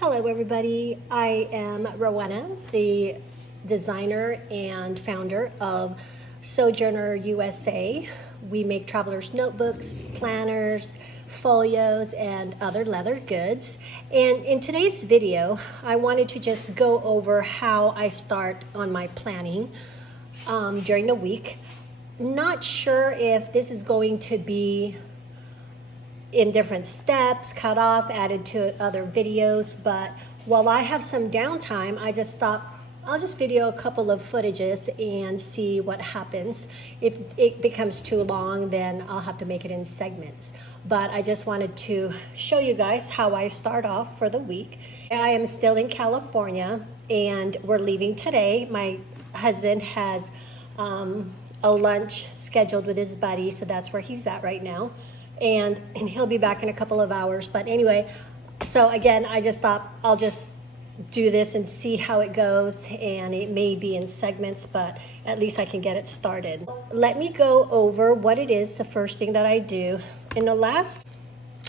Hello everybody, I am Rowena, the designer and founder of Sojourner USA. We make travelers notebooks, planners, folios, and other leather goods. And in today's video, I wanted to just go over how I start on my planning during the week. Not sure if this is going to be in different steps, cut off, added to other videos, but while I have some downtime, I just thought I'll just video a couple of footages and see what happens. If it becomes too long, then I'll have to make it in segments. But I just wanted to show you guys how I start off for the week. I am still in California and we're leaving today. My husband has a lunch scheduled with his buddy, so that's where he's at right now. And he'll be back in a couple of hours. But anyway, so again, I just thought I'll just do this and see how it goes, and it may be in segments, but at least I can get it started. Let me go over what it is, the first thing that I do. In the last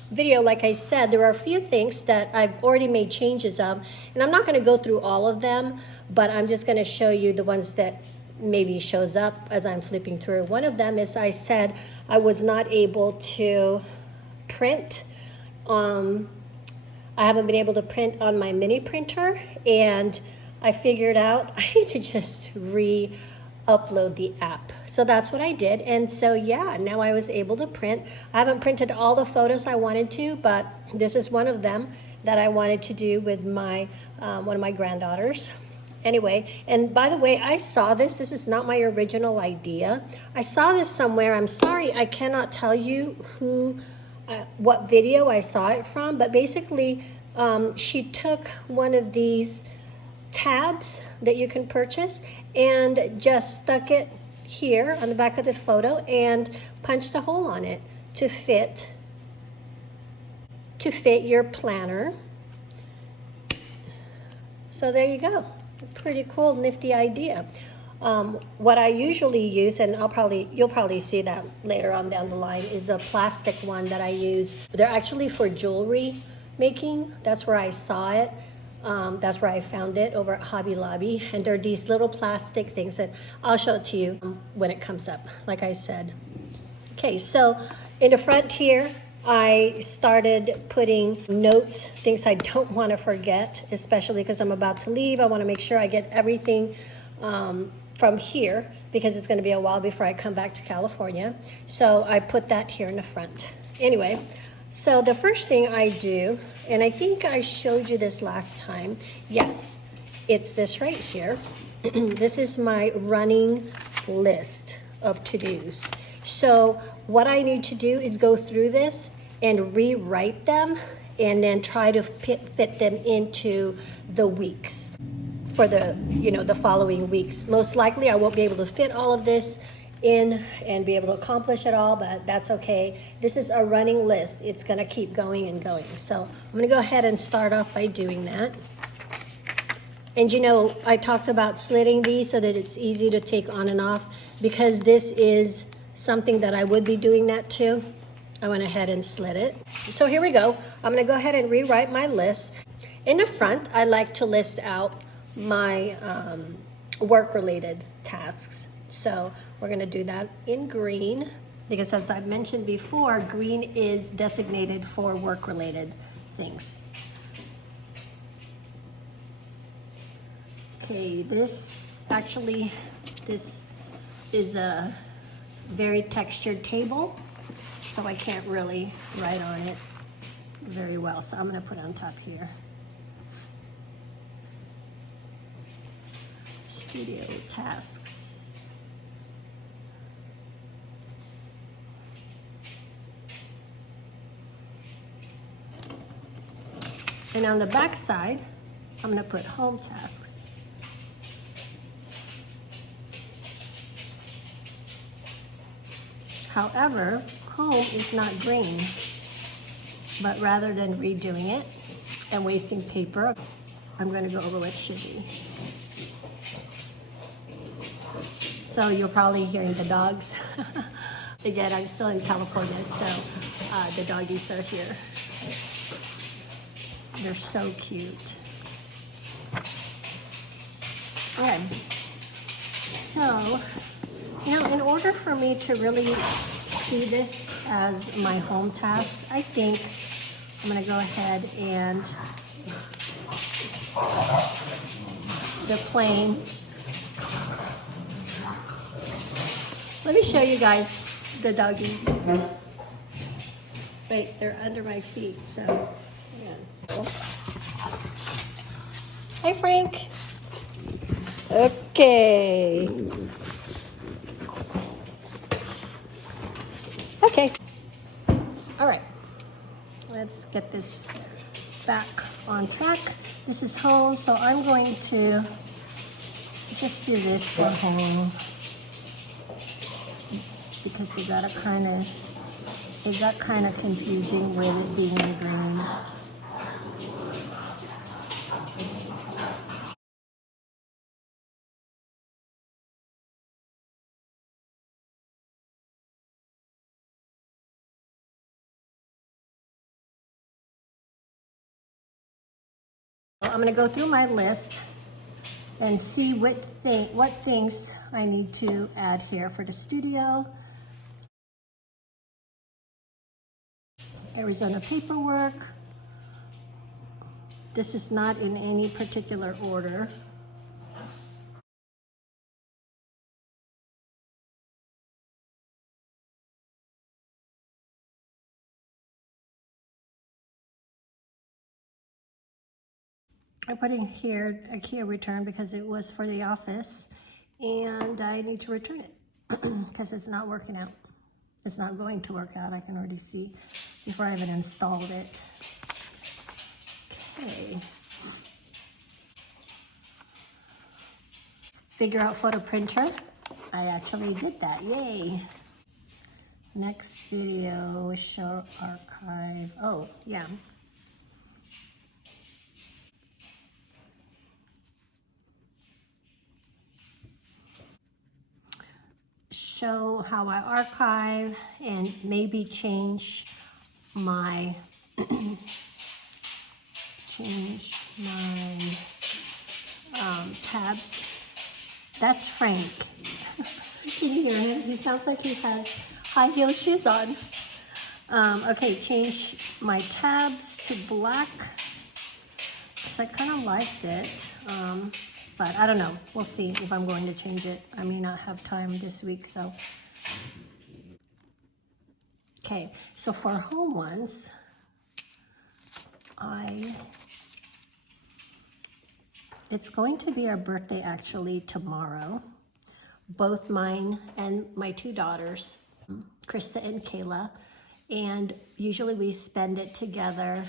video, like I said, there are a few things that I've already made changes of, and I'm not going to go through all of them, but I'm just going to show you the ones that maybe shows up as I'm flipping through. One of them is I said I was not able to print. I haven't been able to print on my mini printer, and I figured out I need to just re-upload the app. So that's what I did, and so yeah, now I was able to print. I haven't printed all the photos I wanted to, but this is one of them that I wanted to do with my one of my granddaughters. Anyway, and by the way, I saw this. This is not my original idea. I saw this somewhere. I'm sorry, I cannot tell you what video I saw it from, but basically, she took one of these tabs that you can purchase and just stuck it here on the back of the photo and punched a hole on it to fit your planner. So there you go. Pretty cool, nifty idea. What I usually use, and you'll probably see that later on down the line, is a plastic one that I use. They're actually for jewelry making. That's where I saw it. That's where I found it, over at Hobby Lobby. And they're these little plastic things that I'll show it to you when it comes up, like I said. Okay, so in the front here, I started putting notes, things I don't want to forget, especially because I'm about to leave. I want to make sure I get everything from here because it's going to be a while before I come back to California. So I put that here in the front. Anyway, so the first thing I do, and I think I showed you this last time. Yes, it's this right here. This is my running list of to-dos. So what I need to do is go through this and rewrite them and then try to fit them into the weeks for the following weeks. Most likely I won't be able to fit all of this in and be able to accomplish it all, but that's okay. This is a running list. It's gonna keep going and going. So I'm gonna go ahead and start off by doing that. And I talked about slitting these so that it's easy to take on and off, because this is something that I would be doing that too. I went ahead and slit it. So here we go. I'm gonna go ahead and rewrite my list. In the front, I like to list out my work-related tasks. So we're gonna do that in green, because as I've mentioned before, green is designated for work-related things. Okay, this is a very textured table, so I can't really write on it very well. So I'm gonna put it on top here. Studio tasks. And on the back side, I'm gonna put home tasks. However, home is not green, but rather than redoing it and wasting paper, I'm going to go over what should be. So you're probably hearing the dogs. Again, I'm still in California, so the doggies are here. They're so cute. Okay, so, in order for me to really see this as my home task, I think I'm gonna go ahead and the plane. Let me show you guys the doggies. Wait, they're under my feet, so yeah. Hi, Frank. Okay. Okay. All right. Let's get this back on track. This is home, so I'm going to just do this for home because it got kind of confusing with it being in green. I'm going to go through my list and see what things I need to add here for the studio. Arizona paperwork. This is not in any particular order. I put in here a Kia return because it was for the office, and I need to return it because it's not working out. It's not going to work out, I can already see before I even installed it. Okay. Figure out photo printer. I actually did that, yay. Next video, show archive. Oh, yeah. Show how I archive and maybe change my tabs. That's Frank. Can you hear him? He sounds like he has high heel shoes on. Okay, change my tabs to black. So I kind of liked it, but I don't know. We'll see if I'm going to change it. I may not have time this week, so. Okay, so for home ones, it's going to be our birthday actually tomorrow. Both mine and my two daughters, Krista and Kayla, and usually we spend it together,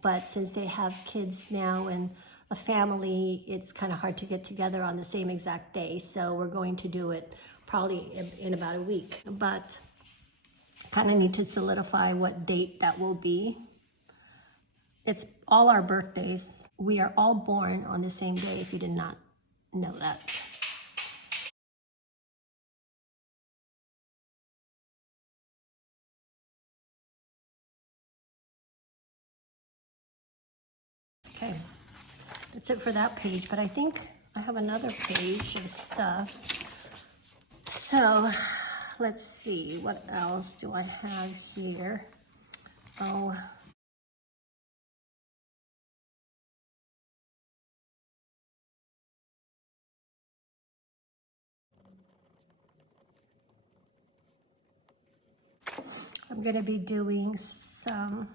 but since they have kids now and a family, it's kind of hard to get together on the same exact day, so we're going to do it probably in about a week, but kind of need to solidify what date that will be. It's all our birthdays. We are all born on the same day, if you did not know that. Okay, that's it for that page, but I think I have another page of stuff. So let's see, what else do I have here? Oh, I'm gonna be doing some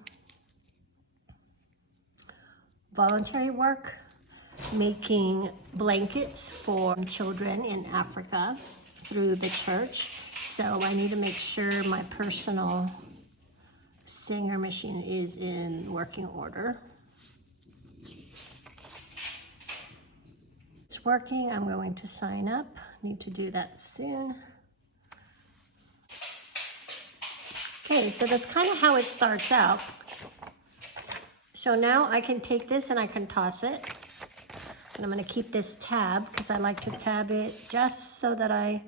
voluntary work, making blankets for children in Africa through the church. So I need to make sure my personal Singer machine is in working order. It's working. I'm going to sign up. Need to do that soon. Okay, so that's kind of how it starts out. So now I can take this and I can toss it. And I'm going to keep this tab because I like to tab it just so that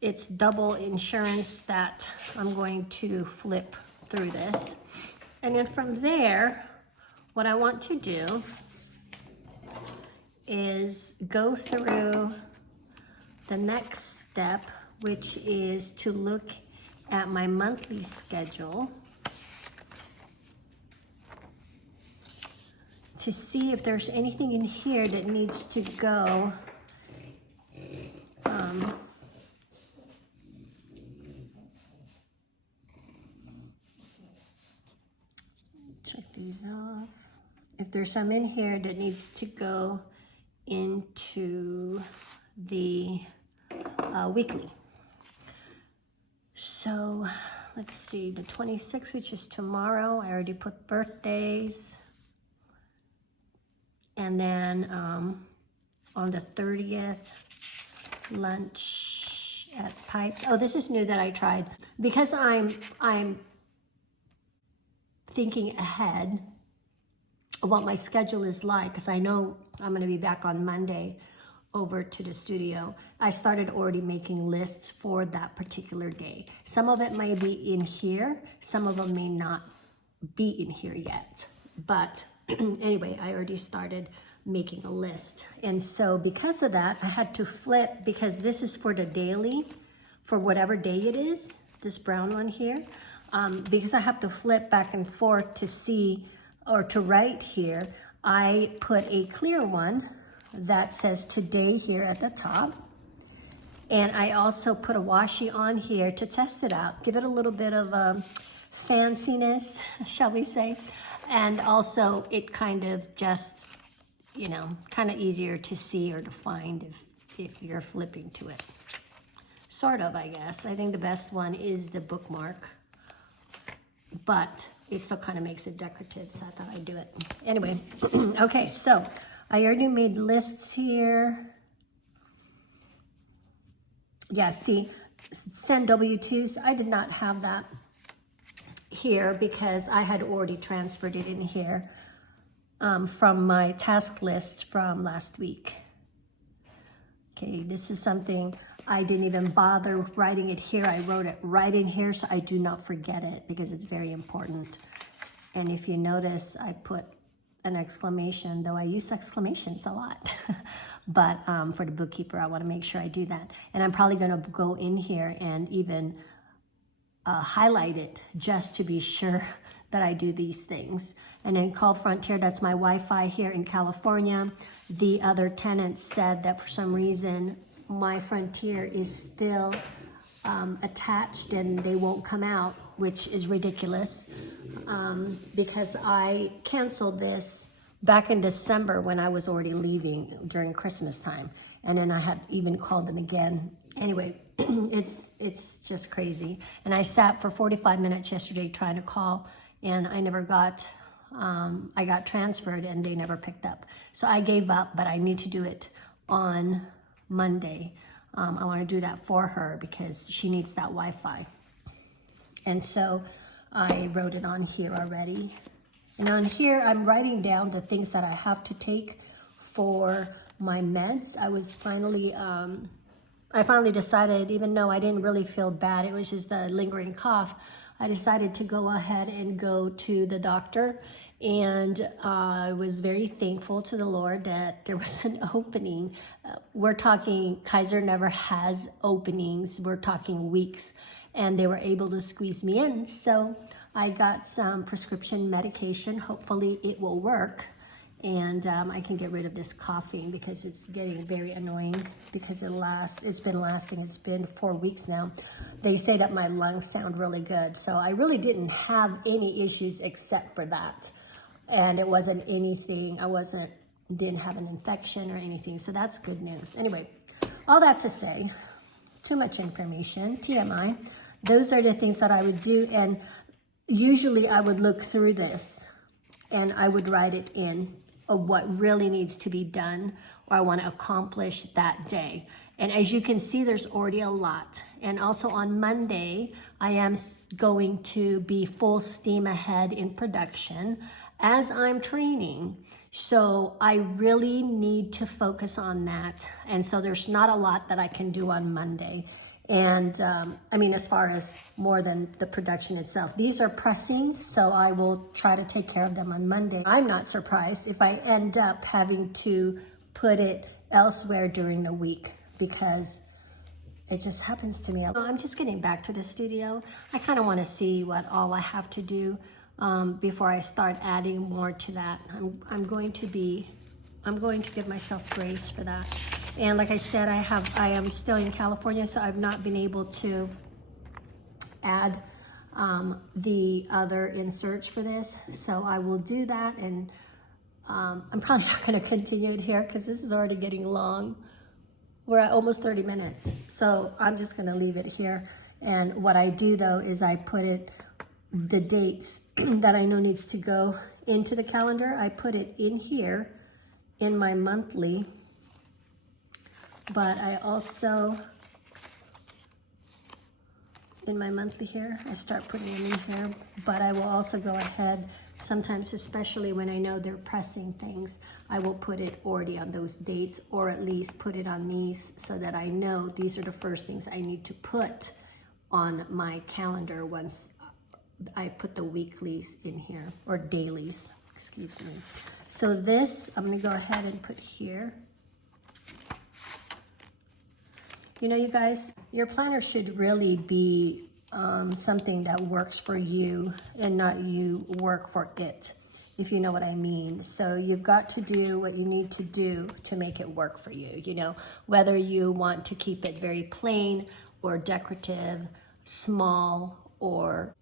it's double insurance that I'm going to flip through this. And then from there, what I want to do is go through the next step, which is to look at my monthly schedule to see if there's anything in here that needs to go. Check these off. If there's some in here that needs to go into the weekly. So let's see, the 26th, which is tomorrow, I already put birthdays. And then on the 30th, lunch at Pipes. Oh, this is new that I tried. Because I'm thinking ahead of what my schedule is like, because I know I'm gonna be back on Monday over to the studio. I started already making lists for that particular day. Some of it may be in here, some of them may not be in here yet. But anyway, I already started making a list. And so because of that, I had to flip, because this is for the daily, for whatever day it is, this brown one here, because I have to flip back and forth to see, or to write here, I put a clear one that says today here at the top. And I also put a washi on here to test it out, give it a little bit of fanciness, shall we say. And also it kind of just, you know, kind of easier to see or to find if you're flipping to it. Sort of, I guess. I think the best one is the bookmark, but it still kind of makes it decorative, so I thought I'd do it. Anyway, okay, so I already made lists here. Yeah, see, send W-2s. I did not have that here because I had already transferred it in here from my task list from last week. Okay, this is something I didn't even bother writing it here. I wrote it right in here so I do not forget it because it's very important. And if you notice, I put an exclamation, though I use exclamations a lot. But for the bookkeeper, I want to make sure I do that. And I'm probably going to go in here and even highlight it just to be sure that I do these things. And then call Frontier, that's my Wi-Fi here in California. The other tenants said that for some reason my Frontier is still attached and they won't come out, which is ridiculous because I canceled this back in December when I was already leaving during Christmas time. And then I have even called them again. Anyway, it's just crazy. And I sat for 45 minutes yesterday trying to call and I never got, I got transferred and they never picked up. So I gave up, but I need to do it on Monday. I want to do that for her because she needs that Wi-Fi. And so I wrote it on here already. And on here, I'm writing down the things that I have to take for my meds. I finally decided, even though I didn't really feel bad, it was just a lingering cough, I decided to go ahead and go to the doctor. And I was very thankful to the Lord that there was an opening. We're talking, Kaiser never has openings. We're talking weeks. And they were able to squeeze me in. So I got some prescription medication. Hopefully it will work. And I can get rid of this coughing because it's getting very annoying because it's been 4 weeks now. They say that my lungs sound really good. So I really didn't have any issues except for that. And it wasn't anything, didn't have an infection or anything. So that's good news. Anyway, all that to say, too much information, TMI. Those are the things that I would do. And usually I would look through this and I would write it in of what really needs to be done or I want to accomplish that day. And as you can see, there's already a lot. And also on Monday, I am going to be full steam ahead in production as I'm training. So I really need to focus on that. And so there's not a lot that I can do on Monday. And I mean, as far as more than the production itself. These are pressing, so I will try to take care of them on Monday. I'm not surprised if I end up having to put it elsewhere during the week, because it just happens to me. I'm just getting back to the studio. I kind of want to see what all I have to do before I start adding more to that. I'm going to give myself grace for that. And like I said, I am still in California, so I've not been able to add the other inserts for this. So I will do that, and I'm probably not going to continue it here because this is already getting long. We're at almost 30 minutes, so I'm just going to leave it here. And what I do though is I put the dates that I know needs to go into the calendar. I put it in here in my monthly, but I also, in my monthly here, I start putting them in here, but I will also go ahead sometimes, especially when I know they're pressing things, I will put it already on those dates, or at least put it on these so that I know these are the first things I need to put on my calendar once I put the weeklies in here, or dailies, excuse me. So this, I'm gonna go ahead and put here. You know, you guys, your planner should really be something that works for you and not you work for it, if you know what I mean. So you've got to do what you need to do to make it work for you, you know, whether you want to keep it very plain or decorative, small or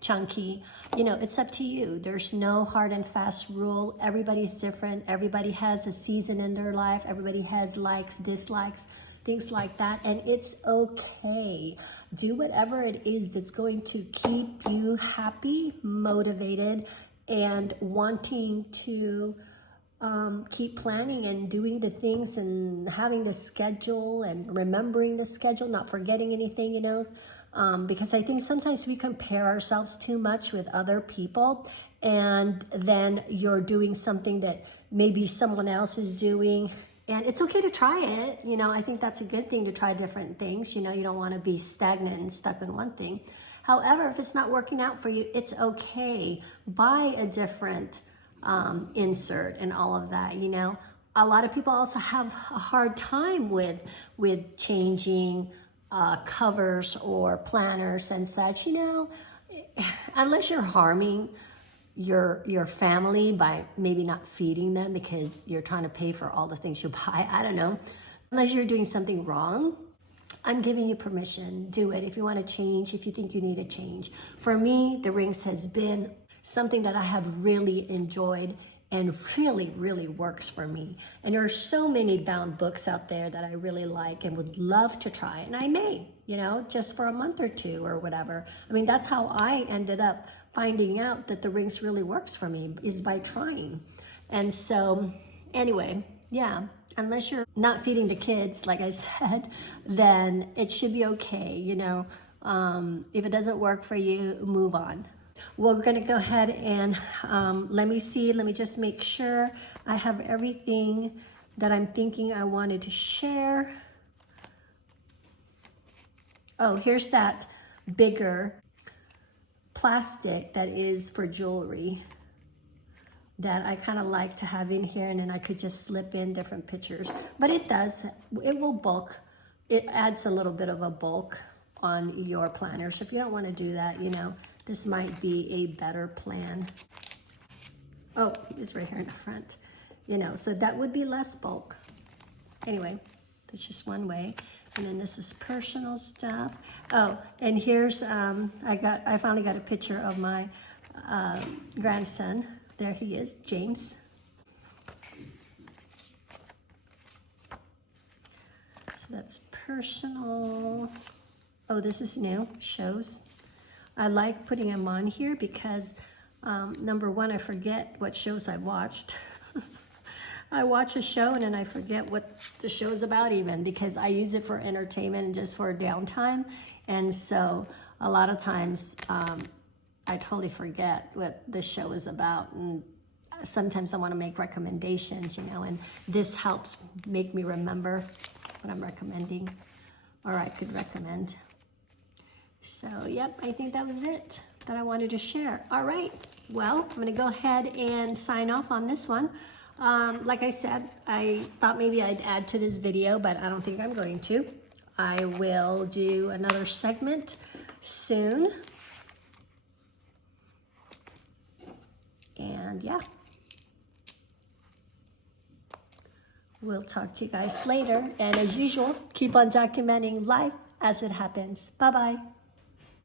chunky, you know, it's up to you. There's no hard and fast rule. Everybody's different. Everybody has a season in their life. Everybody has likes, dislikes, things like that, and it's okay. Do whatever it is that's going to keep you happy, motivated, and wanting to keep planning and doing the things and having the schedule and remembering the schedule, not forgetting anything, you know, because I think sometimes we compare ourselves too much with other people, and then you're doing something that maybe someone else is doing. And it's okay to try it. You know, I think that's a good thing, to try different things. You know, you don't want to be stagnant and stuck in one thing. However, if it's not working out for you, it's okay. Buy a different insert and all of that, you know. A lot of people also have a hard time with changing covers or planners and such, you know, unless you're harming your family by maybe not feeding them because you're trying to pay for all the things you buy. I don't know. Unless you're doing something wrong, I'm giving you permission. Do it. If you want to change, if you think you need a change. For me, the rings has been something that I have really enjoyed and really, really works for me. And there are so many bound books out there that I really like and would love to try. And I may, you know, just for a month or two or whatever. I mean, that's how I ended up finding out that the rings really works for me, is by trying. And so anyway, yeah, unless you're not feeding the kids, like I said, then it should be okay, you know. If it doesn't work for you, move on. We're gonna go ahead and let me just make sure I have everything that I'm thinking I wanted to share. Oh, here's that bigger plastic that is for jewelry that I kind of like to have in here, and then I could just slip in different pictures. But it will bulk. It adds a little bit of a bulk on your planner. So if you don't want to do that, you know, this might be a better plan. Oh, it's right here in the front, you know, so that would be less bulk. Anyway, that's just one way. And then this is personal stuff. Oh, and here's, I finally got a picture of my grandson. There he is, James. So that's personal. Oh, this is new, shows. I like putting them on here because number one, I forget what shows I watched. I watch a show and then I forget what the show is about even, because I use it for entertainment and just for downtime. And so a lot of times I totally forget what the show is about. And sometimes I want to make recommendations, you know, and this helps make me remember what I'm recommending. or I could recommend. So, yep, I think that was it that I wanted to share. All right, well, I'm gonna go ahead and sign off on this one. Like I said, I thought maybe I'd add to this video, but I don't think I'm going to. I will do another segment soon. And yeah, we'll talk to you guys later. And as usual, keep on documenting life as it happens. Bye-bye.